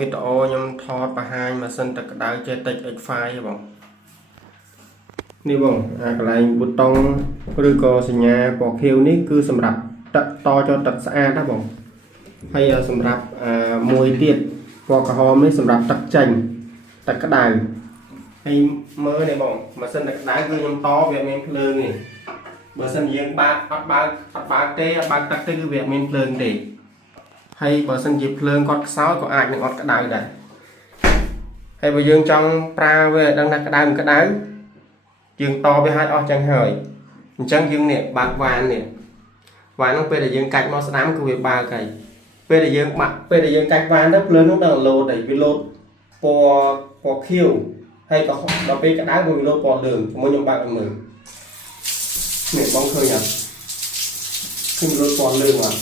វីដេអូខ្ញុំថតបង្ហាញម៉ាស៊ីនទឹកក្តៅចេះតិច X5 បងនេះបងអាកន្លែងប៊ូតុងឬក៏សញ្ញាពណ៌ខៀវនេះគឺសម្រាប់ទឹកតចូលទឹកស្អាតណាបងហើយសម្រាប់មួយទៀតពណ៌ក្រហមនេះសម្រាប់ទឹកចេញទឹកក្តៅហើយមើលនេះបងម៉ាស៊ីនទឹកក្តៅគឺខ្ញុំតវាមានភ្លើងនេះបើសិនយើងបើកអត់បើកទេអត់បើកទឹកទេគឺវាមានភ្លើងទេហើយបើសិនជាភ្លើងគាត់ខ្សោយក៏អាចនឹងអត់ក្តៅដែរហើយបើយើងចង់ប្រើវាដឹងថាក្តៅមិនក្តៅយើងតវាឲ្យអស់ចឹងហើយអញ្ចឹងយើងនេះបើកវ៉ាននេះវ៉ាននោះពេលដែលយើងកាច់មកស្ដាំគឺវាបើកហើយពេលដែលយើងកាច់វ៉ានទៅភ្លើងនោះដល់លោតហើយវាលោតពណ៌ខៀវហើយក៏ដល់ពេលក្តៅវាលោតពណ៌លឿងជាមួយខ្ញុំបើកឲ្យមើលនេះបងឃើញអត់គឺលោតពណ៌លឿងអត់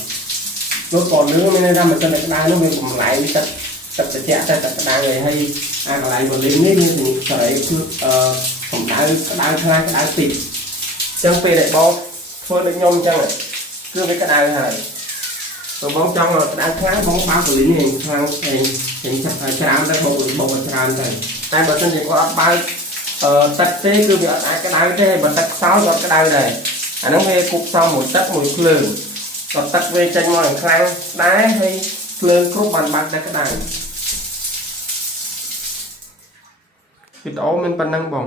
លោតពណ៌លឿងមានន័យថាម៉ាស៊ីនក្តៅនោះវាបំលែងទឹកត្រជាក់តែទឹកក្តៅហើយអាកន្លែងវ៉ូលីមនេះមានសញ្ញាស្រ័យគឺកម្ដៅក្តៅខ្លាំងក្តៅតិចអញ្ចឹងពេលដែលបងធ្វើដូចខ្ញុំអញ្ចឹងគឺវាក្តៅហើយបើបងចង់ក្តៅខ្លាំងបងបើកវ៉ូលីមនេះខ្លាំងច្រើនទៅបងច្រើនទៅតែបើមិនជាគាត់អត់បើកទឹកទេគឺវាអត់អាចក្តៅទេបើទឹកខ្សោយក៏ក្តៅដែរអាហ្នឹងវាគប់ផ្សំមួយទឹកមួយភ្លើងក៏ទឹកវាចេញមកយ៉ាងខ្លាំងដែរហើយភ្លើងគ្រប់បានបើកតែក្តៅវីដេអូមានប៉ុណ្ណឹងបង